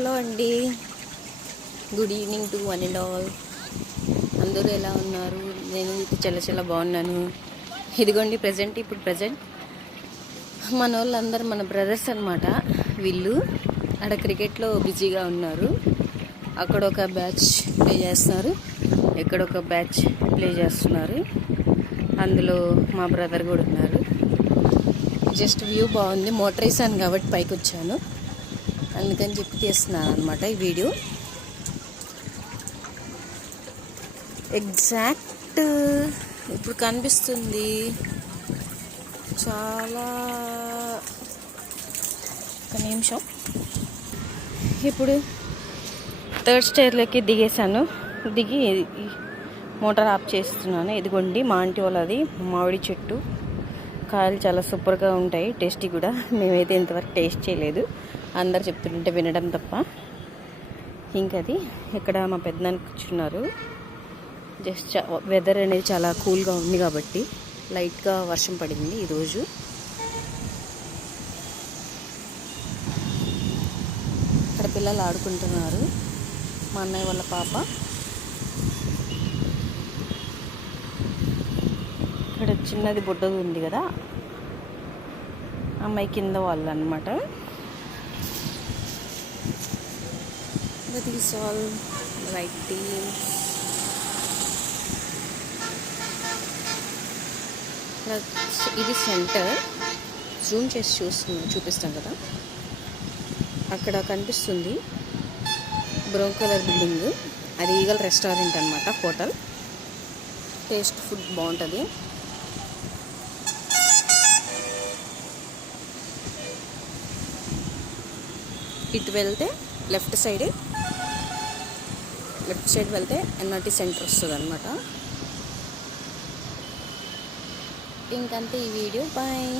Hello అండి, good evening to one and all. అందరూ ఎలా ఉన్నారు? నేను చాలా బాగున్నాను. ఇదిగోండి ప్రజెంట్ మన వాళ్ళందరూ మన బ్రదర్స్ అనమాట. వీళ్ళు అక్కడ క్రికెట్లో బిజీగా ఉన్నారు. అక్కడ ఒక బ్యాచ్ ప్లే చేస్తున్నారు, ఇక్కడ ఒక బ్యాచ్ ప్లే చేస్తున్నారు. అందులో మా బ్రదర్ కూడా ఉన్నారు. జస్ట్ వ్యూ బాగుంది. మోటర్ వేసాను కాబట్టి పైకి వచ్చాను, అందుకని చెప్పి తీస్తున్నాను అనమాట ఈ వీడియో. ఎగ్జాక్ట్ ఇప్పుడు కనిపిస్తుంది. చాలా ఒక నిమిషం. ఇప్పుడు థర్డ్ స్టేర్లోకి దిగేశాను. దిగి మోటార్ ఆఫ్ చేస్తున్నాను. ఇదిగోండి మా ఆంటీ వాళ్ళది మామిడి చెట్టు. కాయలు చాలా సూపర్గా ఉంటాయి, టేస్టీ కూడా. మేమైతే ఇంతవరకు టేస్ట్ చేయలేదు, అందరు చెప్తుంటే వినడం తప్ప. ఇంకది ఇక్కడ మా పెద్దనాన్న కూర్చున్నారు. జస్ట్ వెదర్ అనేది చాలా కూల్గా ఉంది కాబట్టి లైట్గా వర్షం పడింది ఈరోజు. ఇక్కడ పిల్లలు ఆడుకుంటున్నారు. మా అన్నయ్య వాళ్ళ పాప. ఇక్కడ చిన్నది బుడ్డది ఉంది కదా, అమ్మాయి కింద వాళ్ళు అనమాట. That is all right team. ఇది సెంటర్. జూమ్ చేసి చూపిస్తాం కదా. అక్కడ కనిపిస్తుంది బ్రౌన్ కలర్ బిల్డింగ్, అది ఈగల్ రెస్టారెంట్ అనమాట, హోటల్. టేస్ట్ ఫుడ్ బాగుంటుంది. ఇటు వెళ్తే లెఫ్ట్ సైడ్ వెళ్తే ఎన్ఆర్టీ సెంటర్ వస్తుంది అనమాట. ఇంకంతే ఈ వీడియో. బాయ్.